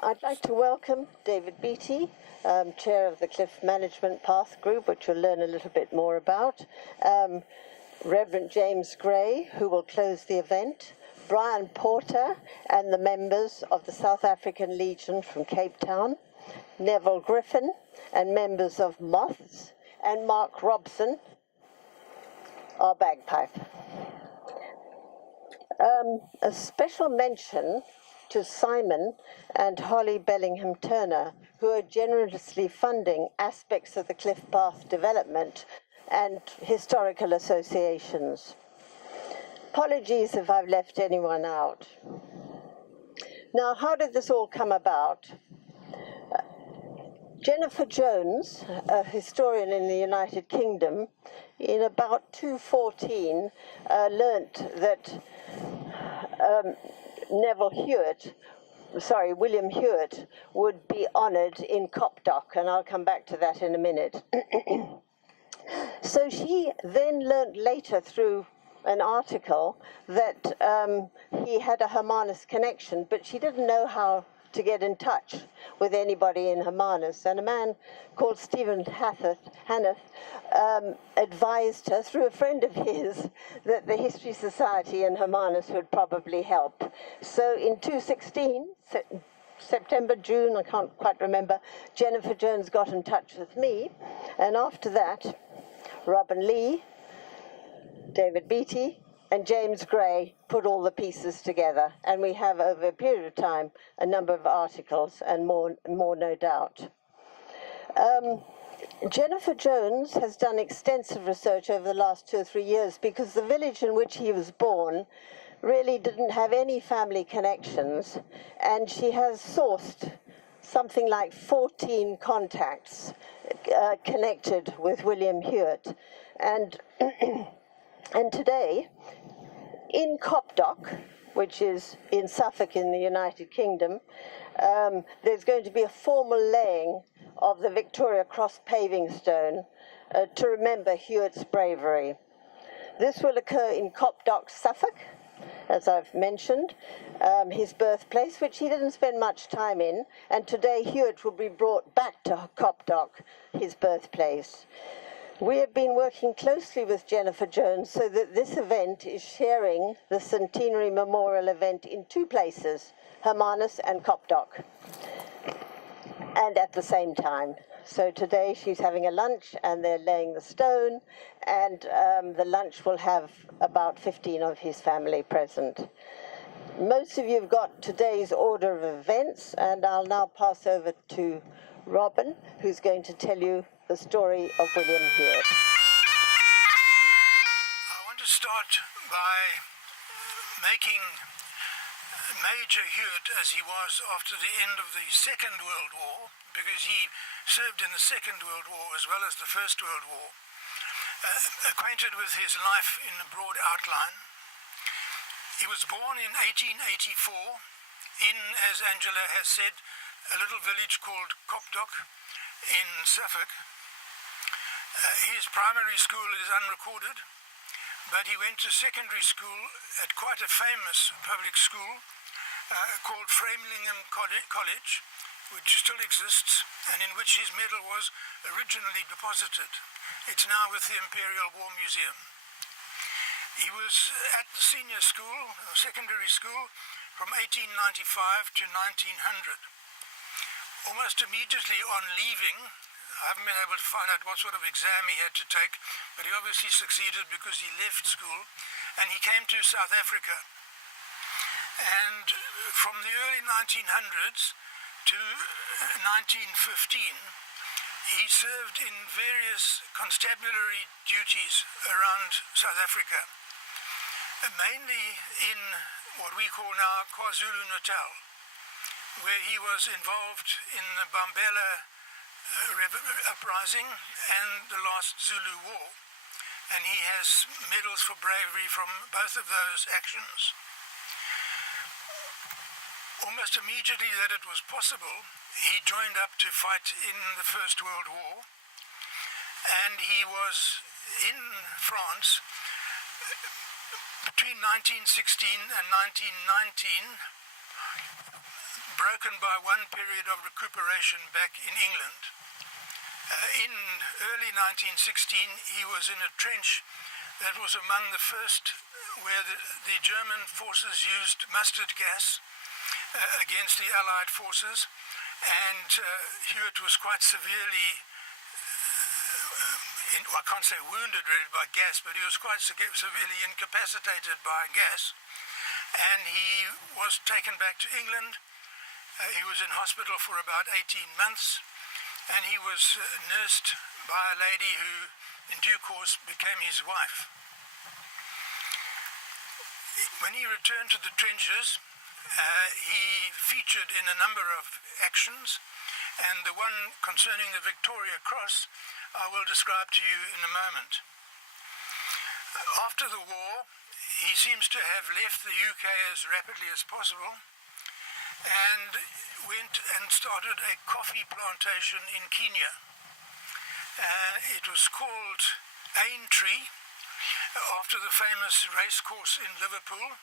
I'd like to welcome David Beattie, Chair of the Cliff Management Path Group, which you'll learn a little bit more about, Reverend James Gray, who will close the event, Brian Porter and the members of the South African Legion from Cape Town, Neville Griffin and members of Moths, and Mark Robson, our bagpipe. A special mention to Simon and Holly Bellingham Turner, who are generously funding aspects of the Cliff Path development and historical associations. Apologies if I've left anyone out. Now, how did this all come about? Jennifer Jones, a historian in the United Kingdom, in about 214, learnt that William Hewitt would be honoured in Copdock, and I'll come back to that in a minute. So she then learnt later through an article that he had a Hermanus connection, but she didn't know how to get in touch with anybody in Hermanus. And a man called Stephen Hanneth advised her through a friend of his that the History Society in Hermanus would probably help. So in 216, September, June, I can't quite remember, Jennifer Jones got in touch with me. And after that, Robin Lee, David Beattie, and James Gray put all the pieces together. And we have, over a period of time, a number of articles and more no doubt. Jennifer Jones has done extensive research over the last 2 or 3 years because the village in which he was born really didn't have any family connections, and she has sourced something like 14 contacts connected with William Hewitt. And, and today, in Copdock, which is in Suffolk in the United Kingdom, there's going to be a formal laying of the Victoria Cross paving stone to remember Hewitt's bravery. This will occur in Copdock, Suffolk, as I've mentioned, his birthplace, which he didn't spend much time in, and today Hewitt will be brought back to Copdock, his birthplace. We have been working closely with Jennifer Jones so that this event is sharing the Centenary Memorial event in 2 places, Hermanus and Copdock, and at the same time. So today she's having a lunch and they're laying the stone, and the lunch will have about 15 of his family present. Most of you have got today's order of events, and I'll now pass over to Robin, who's going to tell you the story of William Hewitt. I want to start by making Major Hewitt, as he was after the end of the Second World War, because he served in the Second World War as well as the First World War, acquainted with his life in a broad outline. He was born in 1884 in, as Angela has said, a little village called Copdock in Suffolk. His primary school is unrecorded, but he went to secondary school at quite a famous public school called Framlingham College, which still exists, and in which his medal was originally deposited. It's now with the Imperial War Museum. He was at the senior school, secondary school, from 1895 to 1900. Almost immediately on leaving, I haven't been able to find out what sort of exam he had to take, but he obviously succeeded because he left school and he came to South Africa. And from the early 1900s to 1915, he served in various constabulary duties around South Africa, mainly in what we call now KwaZulu-Natal, where he was involved in the Bambela uprising and the last Zulu War, and he has medals for bravery from both of those actions. Almost immediately that it was possible, he joined up to fight in the First World War, and he was in France between 1916 and 1919, broken by one period of recuperation back in England. In early 1916, he was in a trench that was among the first where the German forces used mustard gas against the Allied forces, and Hewitt was quite severely, I can't say wounded really by gas, but he was quite severely incapacitated by gas, and he was taken back to England. He was in hospital for about 18 months, and he was nursed by a lady who in due course became his wife. When he returned to the trenches, he featured in a number of actions, and the one concerning the Victoria Cross I will describe to you in a moment. After the war, he seems to have left the UK as rapidly as possible and went and started a coffee plantation in Kenya. It was called Aintree, after the famous racecourse in Liverpool,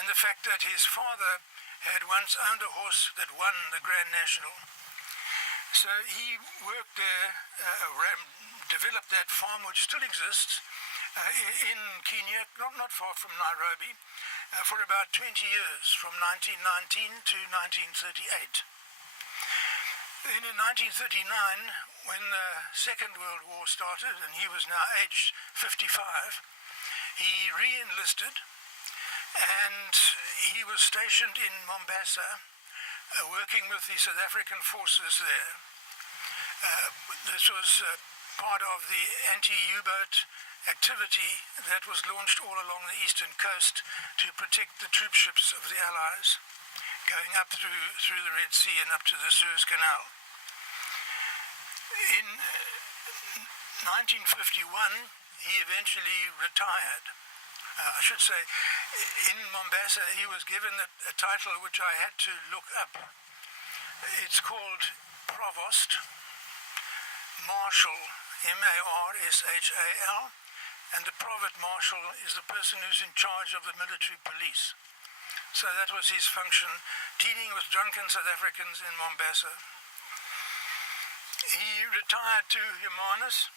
and the fact that his father had once owned a horse that won the Grand National. So he worked there, developed that farm which still exists in Kenya, not far from Nairobi, for about 20 years, from 1919 to 1938. Then in 1939, when the Second World War started, and he was now aged 55, he re-enlisted, and he was stationed in Mombasa, working with the South African forces there. This was part of the anti-U-boat activity that was launched all along the eastern coast to protect the troop ships of the Allies, going up through the Red Sea and up to the Suez Canal. In 1951, he eventually retired. I should say, in Mombasa, he was given a title which I had to look up. It's called Provost Marshal, M-A-R-S-H-A-L, and the Provost Marshal is the person who's in charge of the military police. So that was his function, dealing with drunken South Africans in Mombasa. He retired to Hermanus,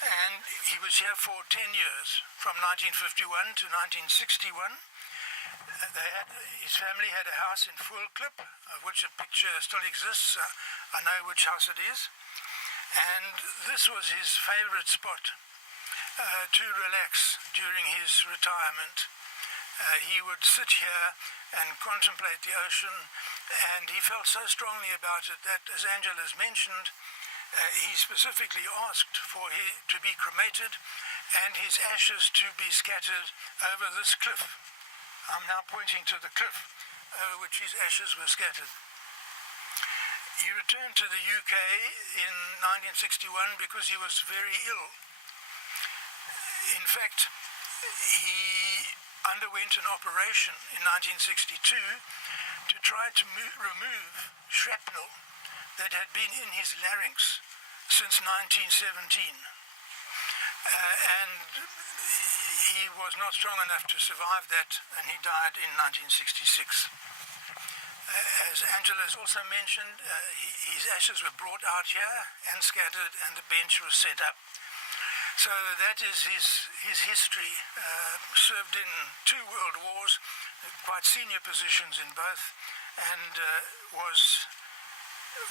and he was here for 10 years, from 1951 to 1961. His family had a house in Fullklip, of which a picture still exists. I know which house it is. And this was his favorite spot to relax during his retirement. He would sit here and contemplate the ocean, and he felt so strongly about it that, as Angela's mentioned, he specifically asked for to be cremated and his ashes to be scattered over this cliff. I'm now pointing to the cliff over which his ashes were scattered. He returned to the UK in 1961 because he was very ill. In fact, he underwent an operation in 1962 to try to remove shrapnel that had been in his larynx since 1917. And he was not strong enough to survive that, and he died in 1966. As Angela has also mentioned, his ashes were brought out here and scattered, and the bench was set up. So that is his history. Served in 2 world wars, quite senior positions in both, and was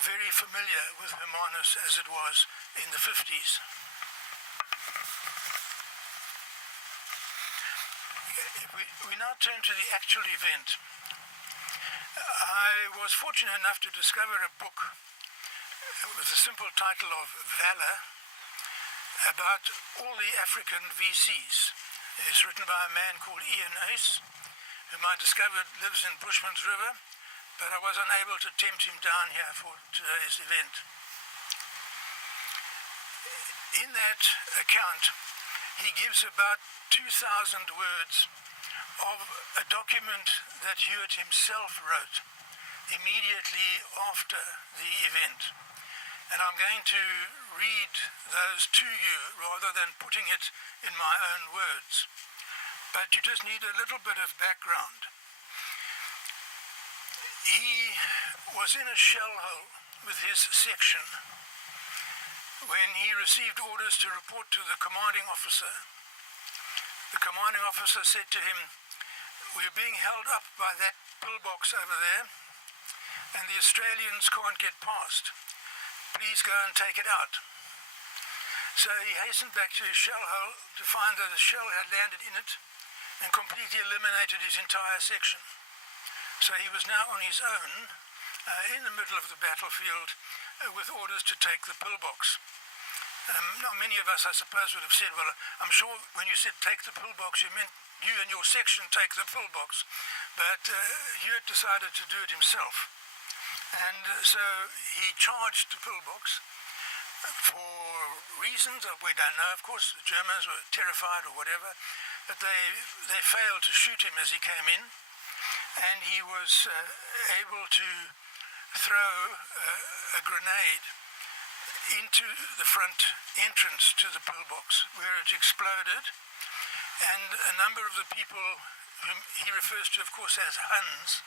very familiar with Hermanus as it was in the 50s. We now turn to the actual event. I was fortunate enough to discover a book with the simple title of Valor about all the African VCs. It's written by a man called Ian Ace, whom I discovered lives in Bushman's River, but I was unable to tempt him down here for today's event. In that account, he gives about 2,000 words of a document that Hewitt himself wrote immediately after the event. And I'm going to read those to you rather than putting it in my own words. But you just need a little bit of background. He was in a shell hole with his section when he received orders to report to the commanding officer. The commanding officer said to him, "We're being held up by that pillbox over there, and the Australians can't get past. Please go and take it out." So he hastened back to his shell hole to find that a shell had landed in it and completely eliminated his entire section. So he was now on his own in the middle of the battlefield with orders to take the pillbox. Now, many of us, I suppose, would have said, well, I'm sure when you said take the pillbox, you meant you and your section take the pillbox. But Hewitt decided to do it himself. And so he charged the pillbox for reasons that we don't know. Of course, the Germans were terrified or whatever, but they failed to shoot him as he came in. And he was able to throw a grenade into the front entrance to the pillbox, where it exploded, and a number of the people whom he refers to, of course, as Huns,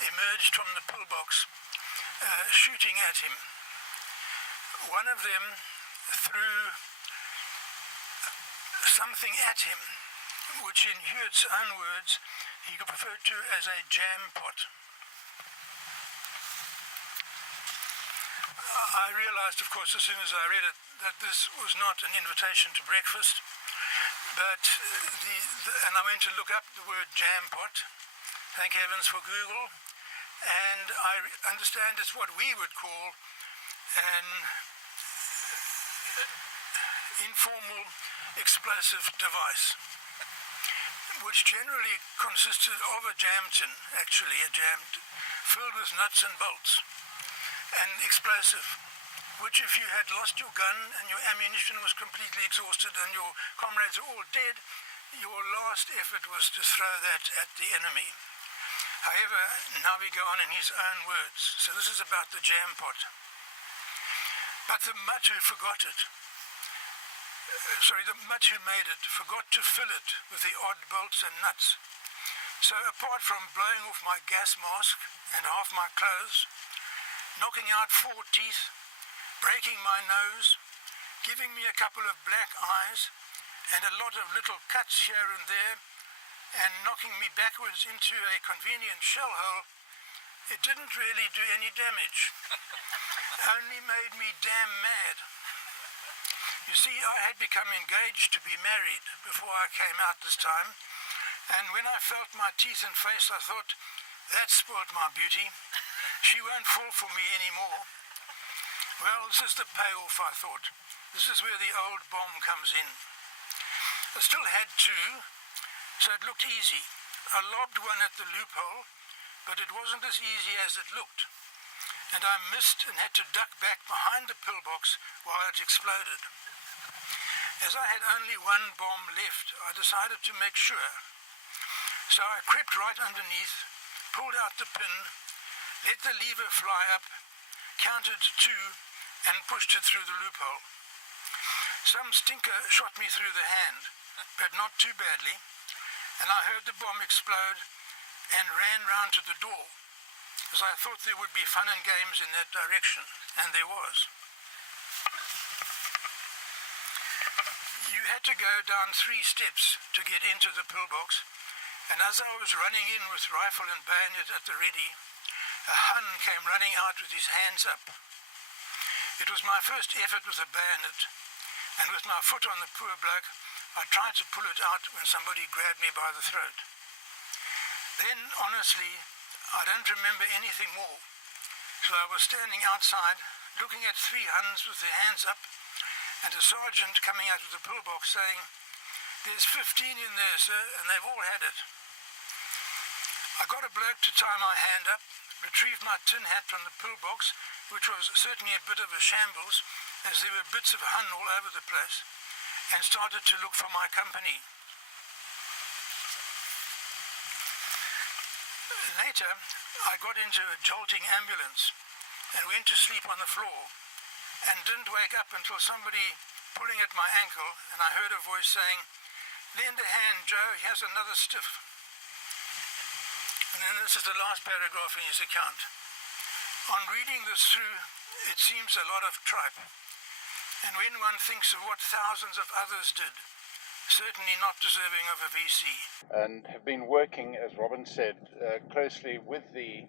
emerged from the pillbox, shooting at him. One of them threw something at him, which in Hewitt's own words, he referred to as a jam pot. I realized, of course, as soon as I read it, that this was not an invitation to breakfast, but and I went to look up the word jam pot. Thank heavens for Google. And I understand it's what we would call an informal explosive device, which generally consisted of a jam tin, actually a jam filled with nuts and bolts, and explosive, which if you had lost your gun and your ammunition was completely exhausted and your comrades are all dead, your last effort was to throw that at the enemy. However, now we go on in his own words. So this is about the jam pot. But the mutt who forgot it, the mutt who made it, forgot to fill it with the odd bolts and nuts. So apart from blowing off my gas mask and half my clothes, knocking out 4 teeth, breaking my nose, giving me a couple of black eyes, and a lot of little cuts here and there, and knocking me backwards into a convenient shell hole, it didn't really do any damage. Only made me damn mad. You see, I had become engaged to be married before I came out this time, and when I felt my teeth and face, I thought, that spoilt my beauty. She won't fall for me anymore. Well, this is the payoff, I thought. This is where the old bomb comes in. I still had 2, so it looked easy. I lobbed one at the loophole, but it wasn't as easy as it looked. And I missed and had to duck back behind the pillbox while it exploded. As I had only 1 bomb left, I decided to make sure. So I crept right underneath, pulled out the pin, let the lever fly up, counted 2, and pushed it through the loophole. Some stinker shot me through the hand, but not too badly, and I heard the bomb explode and ran round to the door, as I thought there would be fun and games in that direction, and there was. You had to go down 3 steps to get into the pillbox, and as I was running in with rifle and bayonet at the ready, a Hun came running out with his hands up. It was my first effort with a bayonet, and with my foot on the poor bloke, I tried to pull it out when somebody grabbed me by the throat. Then, honestly, I don't remember anything more. So I was standing outside, looking at 3 Huns with their hands up, and a sergeant coming out of the pillbox saying, "There's 15 in there, sir, and they've all had it." I got a bloke to tie my hand up, retrieved my tin hat from the pillbox, which was certainly a bit of a shambles, as there were bits of Hun all over the place, and started to look for my company. Later, I got into a jolting ambulance and went to sleep on the floor, and didn't wake up until somebody pulling at my ankle, and I heard a voice saying, "Lend a hand, Joe, here's another stiff." And then this is the last paragraph in his account. On reading this through, it seems a lot of tripe. And when one thinks of what thousands of others did, certainly not deserving of a VC. And have been working, as Robin said, closely with the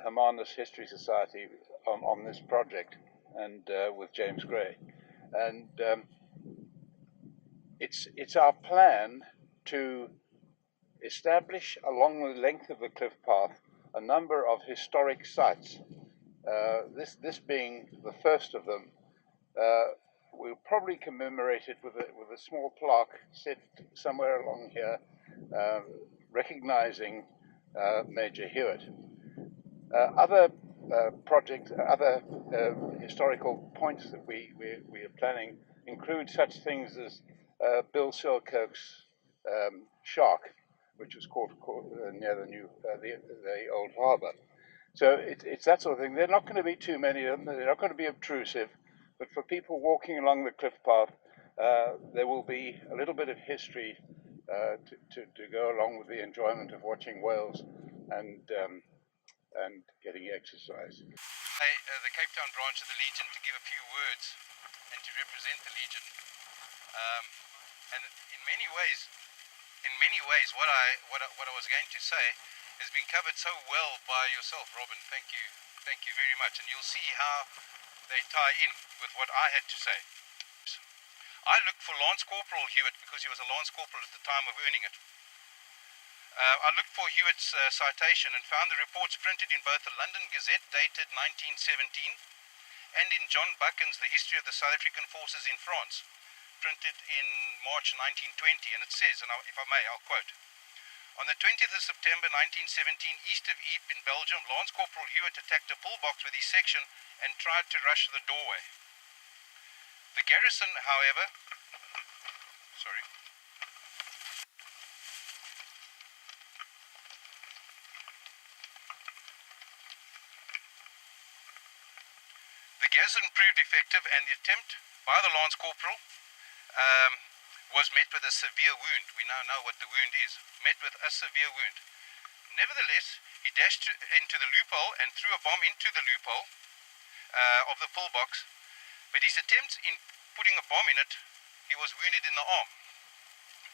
Hermanus History Society on this project, and with James Gray. And it's our plan to establish along the length of the cliff path a number of historic sites. This being the first of them. We'll probably commemorate it with a small plaque set somewhere along here, recognizing Major Hewitt. Other projects, other historical points that we are planning include such things as Bill Selkirk's shark, which was caught near the old harbour. So it's that sort of thing. There are not going to be too many of them. They're not going to be obtrusive. But for people walking along the cliff path, there will be a little bit of history to go along with the enjoyment of watching whales and getting exercise. The Cape Town branch of the Legion to give a few words and to represent the Legion. And in many ways, what I was going to say has been covered so well by yourself, Robin. Thank you very much. And you'll see how they tie in with what I had to say. I looked for Lance Corporal Hewitt because he was a Lance Corporal at the time of earning it. I looked for Hewitt's citation and found the reports printed in both the London Gazette dated 1917 and in John Buchan's The History of the South African Forces in France, printed in March 1920, and it says, and if I may, I'll quote, "On the 20th of September 1917, east of Ypres in Belgium, Lance Corporal Hewitt attacked a pillbox with his section and tried to rush the doorway. The garrison, however, proved effective, and the attempt by the Lance Corporal was met with a severe wound. We now know what the wound is. Met with a severe wound. Nevertheless, he dashed into the loophole and threw a bomb into the loophole of the pillbox, but his attempts in putting a bomb in it, he was wounded in the arm.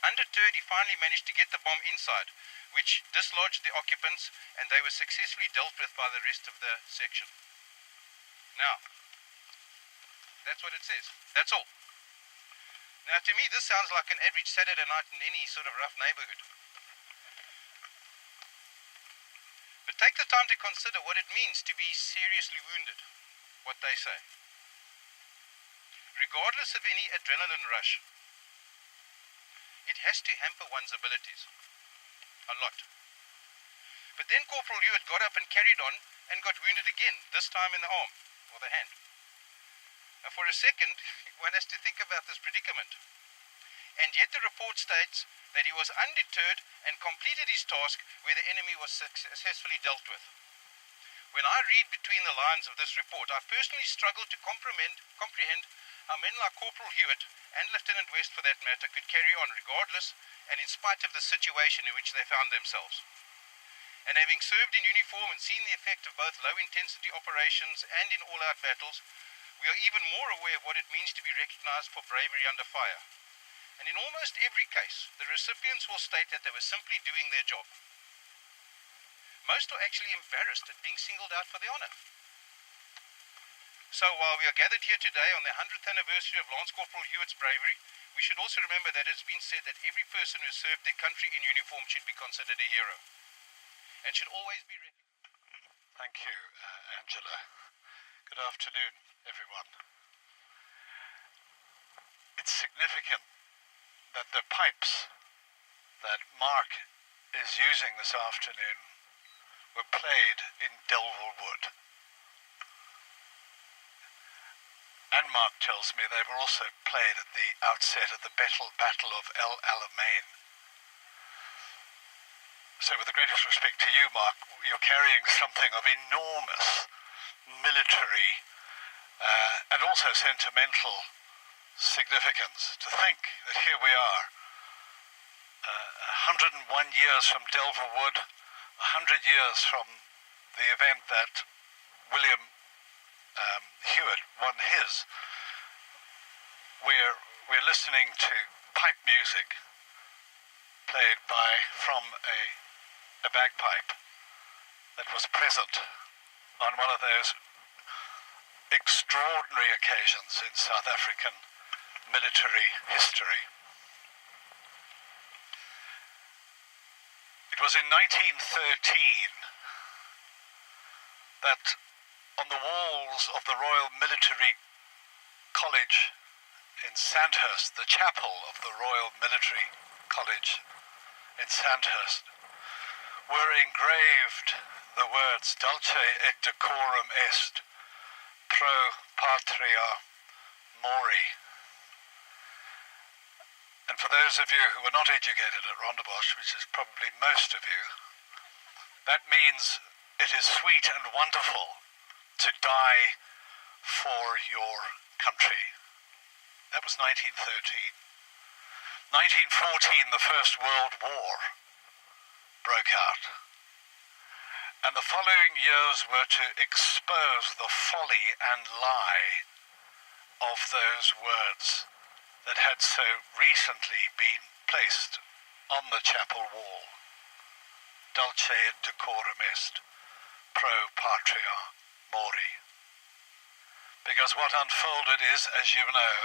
Undeterred, he finally managed to get the bomb inside, which dislodged the occupants, and they were successfully dealt with by the rest of the section." Now, that's what it says. That's all. Now, to me, this sounds like an average Saturday night in any sort of rough neighborhood. But take the time to consider what it means to be seriously wounded, what they say. Regardless of any adrenaline rush, it has to hamper one's abilities. A lot. But then Corporal Hewitt got up and carried on and got wounded again, this time in the arm, or the hand. Now, for a second, one has to think about this predicament. And yet the report states that he was undeterred and completed his task where the enemy was successfully dealt with. When I read between the lines of this report, I personally struggle to comprehend how men like Corporal Hewitt, and Lieutenant West for that matter, could carry on regardless and in spite of the situation in which they found themselves. And having served in uniform and seen the effect of both low-intensity operations and in all-out battles, we are even more aware of what it means to be recognized for bravery under fire. And in almost every case, the recipients will state that they were simply doing their job. Most are actually embarrassed at being singled out for their honor. So while we are gathered here today on the 100th anniversary of Lance Corporal Hewitt's bravery, we should also remember that it has been said that every person who served their country in uniform should be considered a hero and should always be recognized. Thank you, Angela. Good afternoon, everyone. It's significant that the pipes that Mark is using this afternoon were played in Delville Wood. And Mark tells me they were also played at the outset of the Battle of El Alamein. So with the greatest respect to you, Mark, you're carrying something of enormous military and also sentimental significance to think that here we are, 101 years from Delville Wood, 100 years from the event that William Hewitt won his, we're listening to pipe music played from a bagpipe that was present on one of those extraordinary occasions in South African military history. It was in 1913 that on the walls of the Royal Military College in Sandhurst, the chapel of the Royal Military College in Sandhurst, were engraved the words Dulce et decorum est pro patria mori. And for those of you who were not educated at Rondebosch, which is probably most of you, that means it is sweet and wonderful to die for your country. That was 1913. 1914, the First World War broke out. And the following years were to expose the folly and lie of those words that had so recently been placed on the chapel wall. Dulce et decorum est, pro patria mori. Because what unfolded is, as you know,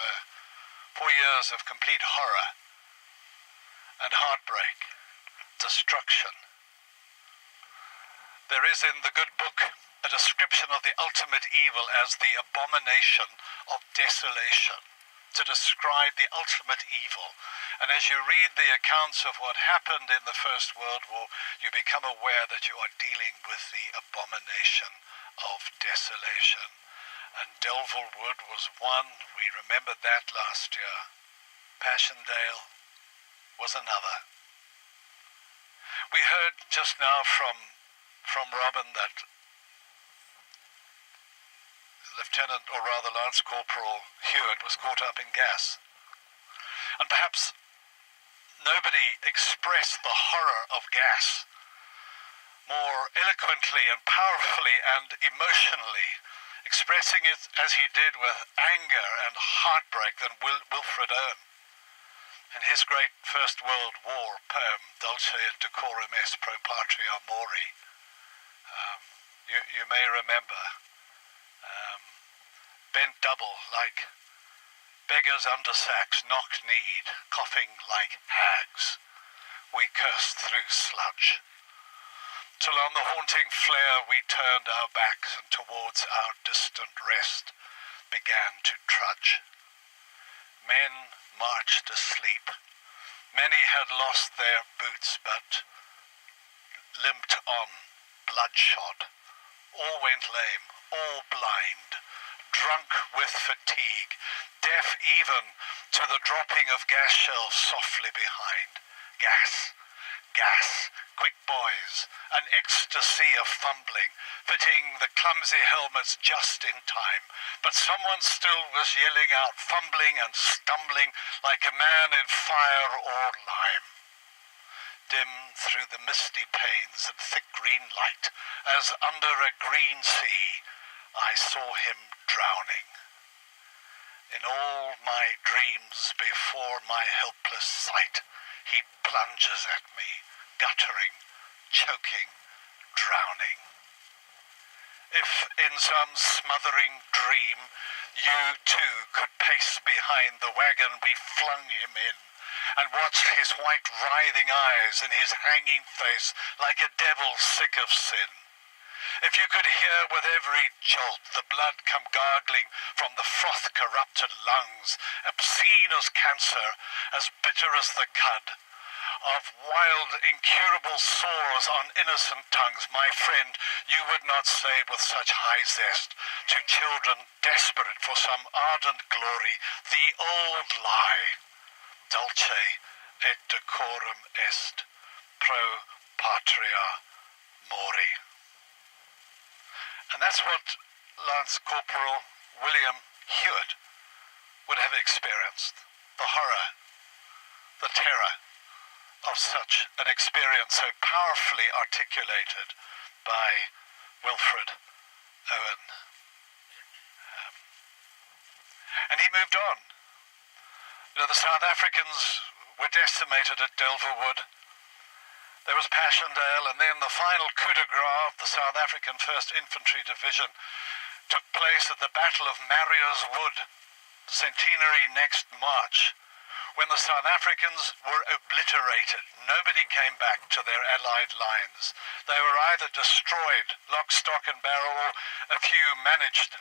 4 years of complete horror and heartbreak, destruction. There is in the good book a description of the ultimate evil as the abomination of desolation, to describe the ultimate evil. And as you read the accounts of what happened in the First World War, you become aware that you are dealing with the abomination of desolation. And Delville Wood was one. We remembered that last year. Passchendaele was another. We heard just now from Robin that Lieutenant, or rather Lance Corporal Hewitt, was caught up in gas. And perhaps nobody expressed the horror of gas more eloquently and powerfully and emotionally, expressing it as he did with anger and heartbreak than Wilfred Owen in his great First World War poem, Dulce et decorum est pro patria mori. You may remember, bent double like beggars under sacks, knock-kneed, coughing like hags, we cursed through sludge, till on the haunting flare we turned our backs and towards our distant rest began to trudge. Men marched asleep. Many had lost their boots, but limped on, bloodshot. All went lame, all blind, drunk with fatigue, deaf even to the dropping of gas shells softly behind. Gas, gas, quick boys, an ecstasy of fumbling, fitting the clumsy helmets just in time. But someone still was yelling out, fumbling and stumbling like a man in fire or lime. Dim through the misty panes and thick green light, as under a green sea, I saw him drowning. In all my dreams before my helpless sight, he plunges at me, guttering, choking, drowning. If in some smothering dream you too could pace behind the wagon we flung him in, and watched his white writhing eyes and his hanging face like a devil sick of sin. If you could hear with every jolt the blood come gargling from the froth-corrupted lungs, obscene as cancer, as bitter as the cud, of wild, incurable sores on innocent tongues, my friend, you would not say with such high zest to children desperate for some ardent glory the old lie, Dulce et decorum est, pro patria mori. And that's what Lance Corporal William Hewitt would have experienced. The horror, the terror, of such an experience so powerfully articulated by Wilfred Owen. And he moved on. You know, the South Africans were decimated at Delver Wood. There was Passchendaele, and then the final coup de grace of the South African 1st Infantry Division took place at the Battle of Maria's Wood, Centenary next March, when the South Africans were obliterated. Nobody came back to their Allied lines. They were either destroyed, lock, stock and barrel, or a few managed,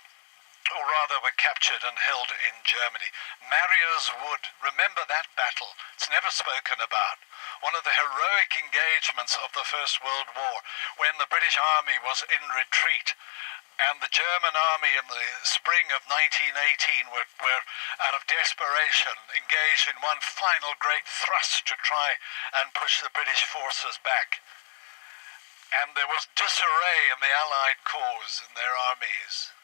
or rather were captured and held in Germany. Maria's Wood, remember that battle. It's never spoken about. One of the heroic engagements of the First World War, when the British Army was in retreat, and the German army in the spring of 1918 were out of desperation, engaged in one final great thrust to try and push the British forces back. And there was disarray in the Allied cause in their armies.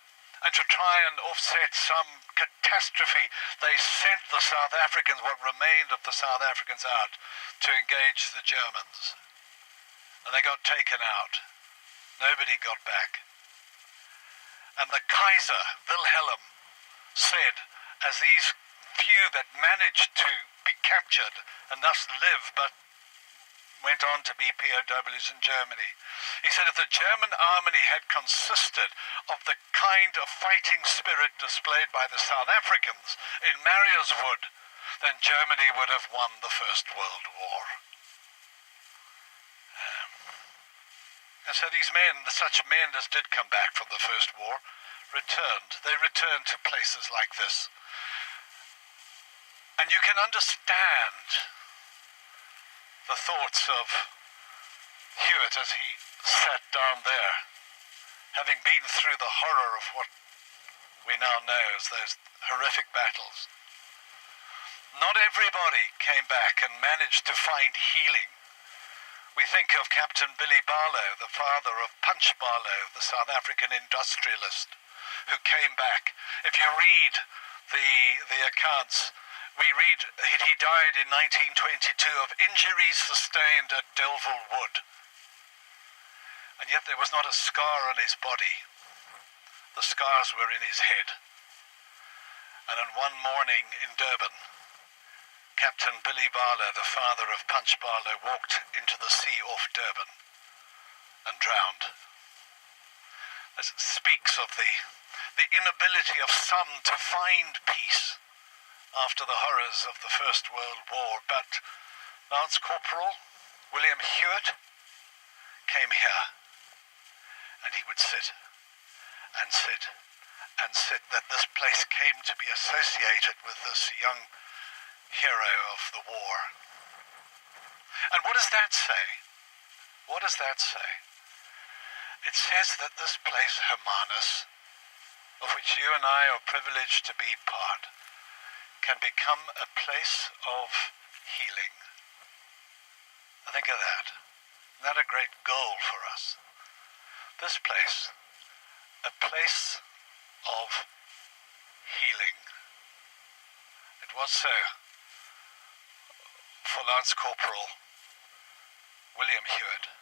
And to try and offset some catastrophe, they sent the South Africans, what remained of the South Africans, out to engage the Germans. And they got taken out. Nobody got back. And the Kaiser, Wilhelm, said, as these few that managed to be captured and thus live, but went on to be POWs in Germany. He said if the German army had consisted of the kind of fighting spirit displayed by the South Africans in Maria's Wood, then Germany would have won the First World War. And so these men, such men as did come back from the First War, returned. They returned to places like this. And you can understand the thoughts of Hewitt as he sat down there, having been through the horror of what we now know as those horrific battles. Not everybody came back and managed to find healing. We think of Captain Billy Barlow, the father of Punch Barlow, the South African industrialist, who came back. If you read the accounts, we read he died in 1922 of injuries sustained at Delville Wood. And yet there was not a scar on his body. The scars were in his head. And on one morning in Durban, Captain Billy Barlow, the father of Punch Barlow, walked into the sea off Durban and drowned. This speaks of the inability of some to find peace after the horrors of the First World War. But Lance Corporal William Hewitt came here, and he would sit and sit and sit, that this place came to be associated with this young hero of the war. And what does that say? What does that say? It says that this place, Hermanus, of which you and I are privileged to be part, can become a place of healing. Now think of that. Isn't that a great goal for us? This place, a place of healing. It was so for Lance Corporal William Hewitt.